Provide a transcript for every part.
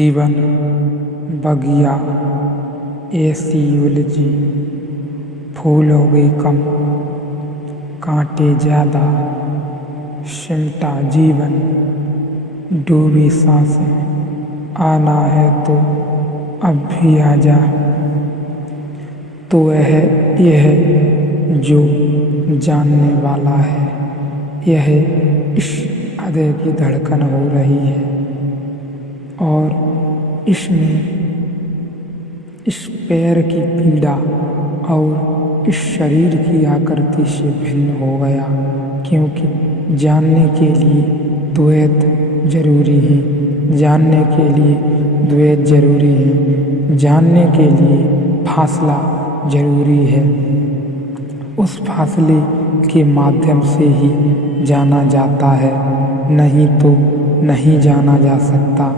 जीवन बगिया ऐसी उलझी, फूल हो गए कम, कांटे ज्यादा, सिमटा जीवन, डूबी सांसें, आना है तो अब भी आजा। तो यह जो जानने वाला है, यह इस हृदय की धड़कन हो रही है और इसमें इस पैर की पीड़ा और इस शरीर की आकृति से भिन्न हो गया, क्योंकि जानने के लिए द्वैत जरूरी है, जानने के लिए द्वैत जरूरी है, जानने के लिए फासला जरूरी है। उस फासले के माध्यम से ही जाना जाता है, नहीं तो नहीं जाना जा सकता।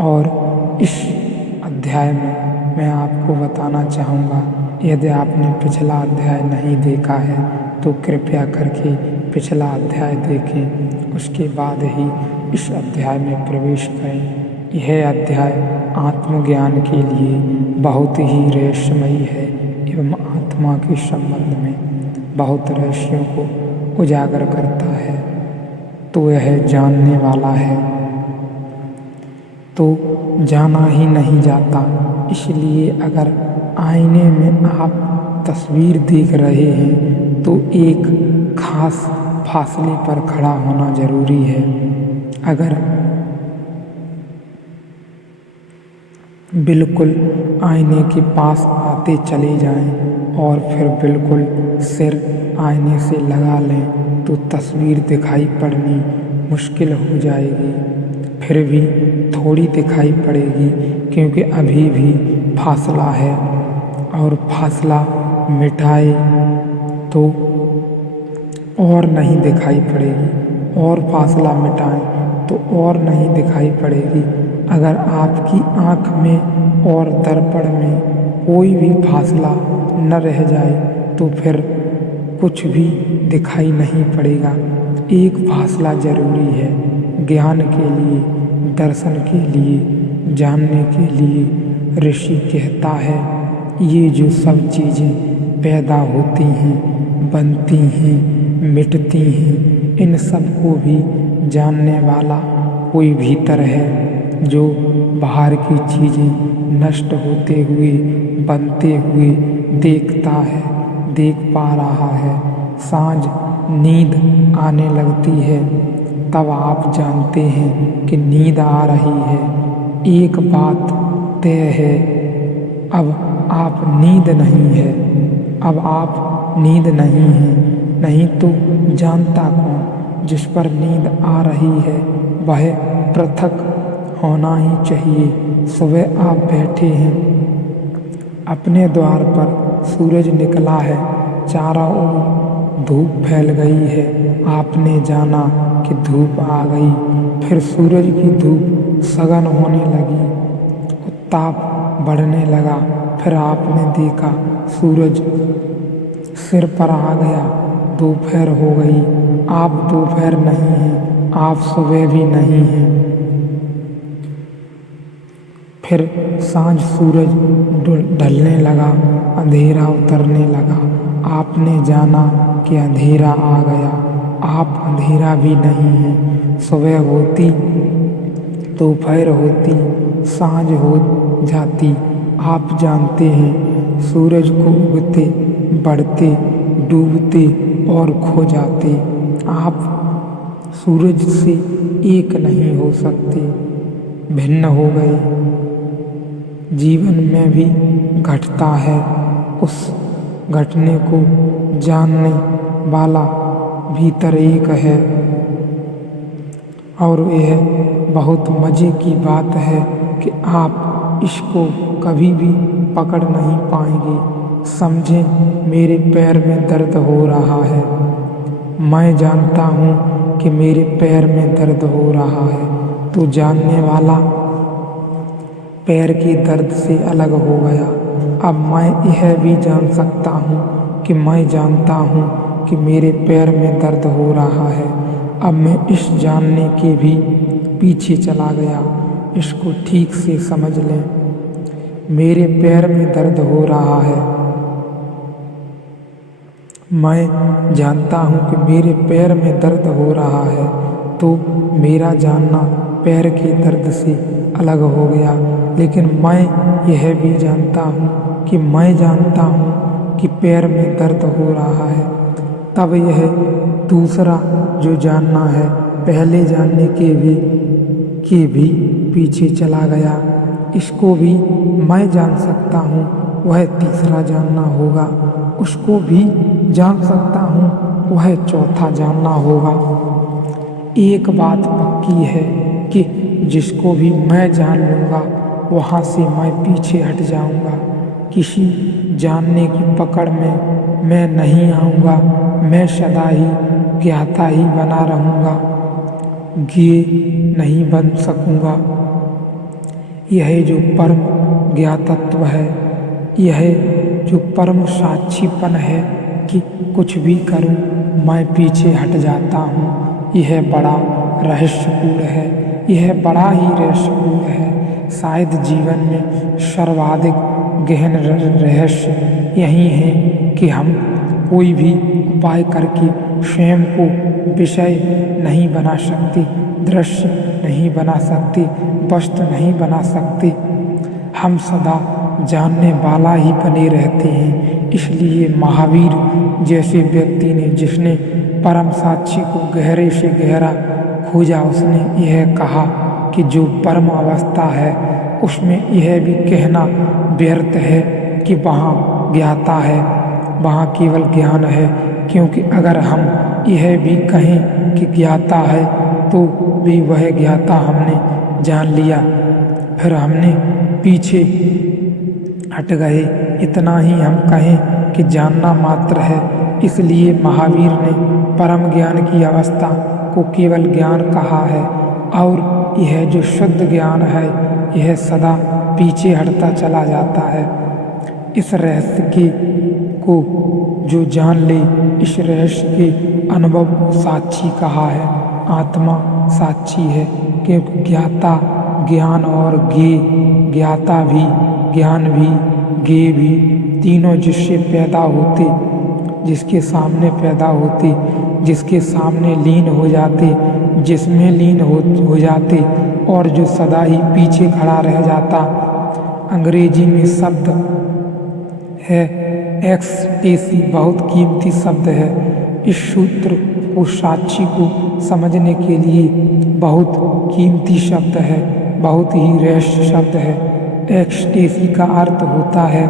और इस अध्याय में मैं आपको बताना चाहूँगा, यदि आपने पिछला अध्याय नहीं देखा है तो कृपया करके पिछला अध्याय देखें, उसके बाद ही इस अध्याय में प्रवेश करें। यह अध्याय आत्मज्ञान के लिए बहुत ही रहस्यमयी है एवं आत्मा के संबंध में बहुत रहस्यों को उजागर करता है। तो यह जानने वाला है तो जाना ही नहीं जाता। इसलिए अगर आईने में आप तस्वीर देख रहे हैं तो एक खास फासले पर खड़ा होना जरूरी है। अगर बिल्कुल आईने के पास आते चले जाएं और फिर बिल्कुल सिर आईने से लगा लें तो तस्वीर दिखाई पड़नी मुश्किल हो जाएगी। फिर भी थोड़ी दिखाई पड़ेगी, क्योंकि अभी भी फासला है और फासला मिटाए तो और नहीं दिखाई पड़ेगी, और फासला मिटाएं तो और नहीं दिखाई पड़ेगी। अगर आपकी आँख में और दर्पण में कोई भी फासला न रह जाए तो फिर कुछ भी दिखाई नहीं पड़ेगा। एक फासला जरूरी है ज्ञान के लिए, दर्शन के लिए, जानने के लिए। ऋषि कहता है ये जो सब चीज़ें पैदा होती हैं, बनती हैं, मिटती हैं, इन सब को भी जानने वाला कोई भीतर है, जो बाहर की चीज़ें नष्ट होते हुए, बनते हुए देखता है, देख पा रहा है। सांझ नींद आने लगती है तब आप जानते हैं कि नींद आ रही है। एक बात तय है, अब आप नींद नहीं है, अब आप नींद नहीं है। नहीं तो जानता कौन? जिस पर नींद आ रही है वह पृथक होना ही चाहिए। सुबह आप बैठे हैं, अपने द्वार पर सूरज निकला है, चारों ओर धूप फैल गई है, आपने जाना कि धूप आ गई। फिर सूरज की धूप सघन होने लगी, उत्ताप बढ़ने लगा। फिर आपने देखा सूरज सिर पर आ गया, दोपहर हो गई। आप दोपहर नहीं हैं, आप सुबह भी नहीं हैं। फिर सांझ सूरज ढलने लगा, अंधेरा उतरने लगा। आपने जाना कि अंधेरा आ गया, आप अंधेरा भी नहीं हैं। सुबह होती, दोपहर होती, सांझ हो जाती। आप जानते हैं सूरज को उगते, बढ़ते, डूबते और खो जाते। आप सूरज से एक नहीं हो सकते, भिन्न हो गए। जीवन में भी घटता है, उस घटने को जानने वाला भीतर एक है। और यह बहुत मज़े की बात है कि आप इसको कभी भी पकड़ नहीं पाएंगे। समझें मेरे पैर में दर्द हो रहा है, मैं जानता हूँ कि मेरे पैर में दर्द हो रहा है, तो जानने वाला पैर के दर्द से अलग हो गया। अब मैं यह भी जान सकता हूँ कि मैं जानता हूँ कि मेरे पैर में दर्द हो रहा है। अब मैं इस जानने के भी पीछे चला गया, इसको ठीक से समझ लें। मेरे पैर में दर्द हो रहा है। मैं जानता हूँ कि मेरे पैर में दर्द हो रहा है, तो मेरा जानना पैर के दर्द से अलग हो गया। लेकिन मैं यह भी जानता हूँ कि मैं जानता हूँ कि पैर में दर्द हो रहा है। तब यह दूसरा जो जानना है पहले जानने के भी पीछे चला गया। इसको भी मैं जान सकता हूँ, वह तीसरा जानना होगा। उसको भी जान सकता हूँ, वह चौथा जानना होगा। एक बात पक्की है कि जिसको भी मैं जान लूँगा वहाँ से मैं पीछे हट जाऊँगा। किसी जानने की पकड़ में मैं नहीं आऊँगा। मैं सदा ही ज्ञाता ही बना रहूँगा, ज्ञेय नहीं बन सकूँगा। यह जो परम ज्ञातत्व है, यह जो परम साक्षीपन है कि कुछ भी करूं मैं पीछे हट जाता हूं, यह बड़ा रहस्यपूर्ण है। यह बड़ा ही रहस्यपूर्ण है। शायद जीवन में सर्वाधिक गहन रहस्य यही है कि हम कोई भी उपाय करके स्वयं को विषय नहीं बना सकते, दृश्य नहीं बना सकते, वस्तु नहीं बना सकते। हम सदा जानने वाला ही बने रहते हैं। इसलिए महावीर जैसे व्यक्ति ने, जिसने परम साक्षी को गहरे से गहरा खोजा, उसने यह कहा कि जो परम अवस्था है उसमें यह भी कहना व्यर्थ है कि वहाँ ज्ञाता है, वहाँ केवल ज्ञान है। क्योंकि अगर हम यह भी कहें कि ज्ञाता है तो भी वह ज्ञाता हमने जान लिया, फिर हमने पीछे हट गए। इतना ही हम कहें कि जानना मात्र है। इसलिए महावीर ने परम ज्ञान की अवस्था को केवल ज्ञान कहा है, और यह जो शुद्ध ज्ञान है यह सदा पीछे हटता चला जाता है। इस रहस्य को जो जान ले, इस रहस्य के अनुभव को साक्षी कहा है। आत्मा साक्षी है, क्योंकि ज्ञाता, ज्ञान और ज्ञेय, ज्ञाता भी, ज्ञान भी, ज्ञेय भी, तीनों जिससे पैदा होते, जिसके सामने पैदा होते, जिसके सामने लीन हो जाते, जिसमें लीन हो जाते, और जो सदा ही पीछे खड़ा रह जाता। अंग्रेजी में शब्द है एक्सटेसी, बहुत कीमती शब्द है। इस सूत्र को साक्षी को समझने के लिए बहुत कीमती शब्द है, बहुत ही रहस्य शब्द है। एक्सटेसी का अर्थ होता है,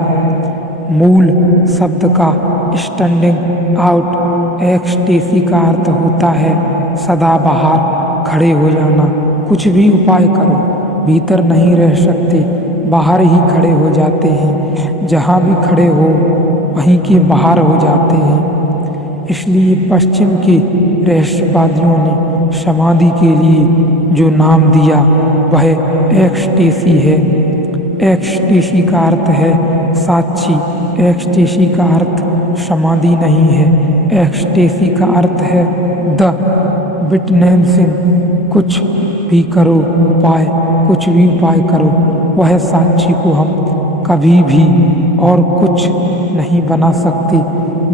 मूल शब्द का स्टैंडिंग आउट, एक्सटेसी का अर्थ होता है सदा बाहर खड़े हो जाना। कुछ भी उपाय करो, भीतर नहीं रह सकते, बाहर ही खड़े हो जाते हैं। जहाँ भी खड़े हो वहीं के बाहर हो जाते हैं। इसलिए पश्चिम के रहस्यवादियों ने समाधि के लिए जो नाम दिया वह एक्सटेसी है। एक्सटेसी का अर्थ है साक्षी, एक्सटेसी का अर्थ समाधि नहीं है। एक्सटेसी का अर्थ है द विटनेसिंग। कुछ भी करो उपाय, कुछ भी उपाय करो, वह साक्षी को हम कभी भी और कुछ नहीं बना सकते,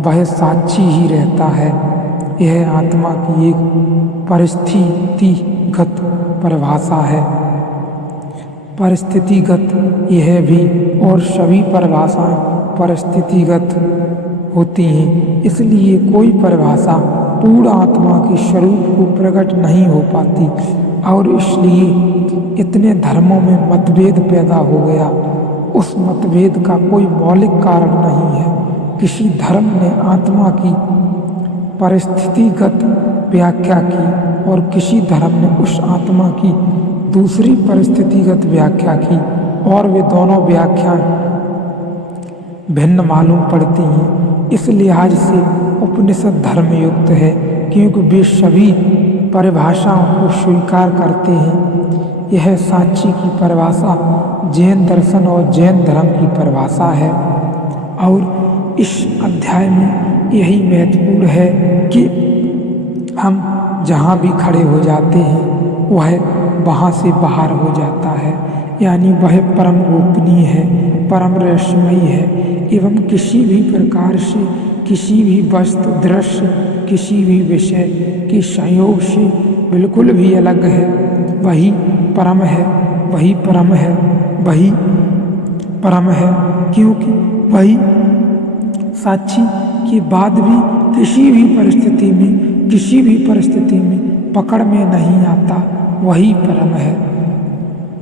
वह साक्षी ही रहता है। यह आत्मा की एक परिस्थितिगत परिभाषा है। परिस्थितिगत यह भी, और सभी परिभाषाएं परिस्थितिगत होती हैं। इसलिए कोई परिभाषा पूर्ण आत्मा के स्वरूप को प्रकट नहीं हो पाती, और इसलिए इतने धर्मों में मतभेद पैदा हो गया। उस मतभेद का कोई मौलिक कारण नहीं है। किसी धर्म ने आत्मा की परिस्थितिगत व्याख्या की और किसी धर्म ने उस आत्मा की दूसरी परिस्थितिगत व्याख्या की, और वे दोनों व्याख्याएं भिन्न मालूम पड़ती हैं। इस लिहाज से उपनिषद धर्मयुक्त है, क्योंकि वे सभी परिभाषाओं को स्वीकार करते हैं। यह साक्षी की परिभाषा जैन दर्शन और जैन धर्म की परिभाषा है, और इस अध्याय में यही महत्वपूर्ण है कि हम जहाँ भी खड़े हो जाते हैं वह वहाँ से बाहर हो जाता है। यानी वह परम गोपनीय है, परम रहस्यमयी है एवं किसी भी प्रकार से, किसी भी वस्तु, दृश्य, किसी भी विषय के संयोग से बिल्कुल भी अलग है। वही परम है, वही परम है, वही परम है, क्योंकि वही साक्षी के बाद भी किसी भी परिस्थिति में, किसी भी परिस्थिति में पकड़ में नहीं आता, वही परम है।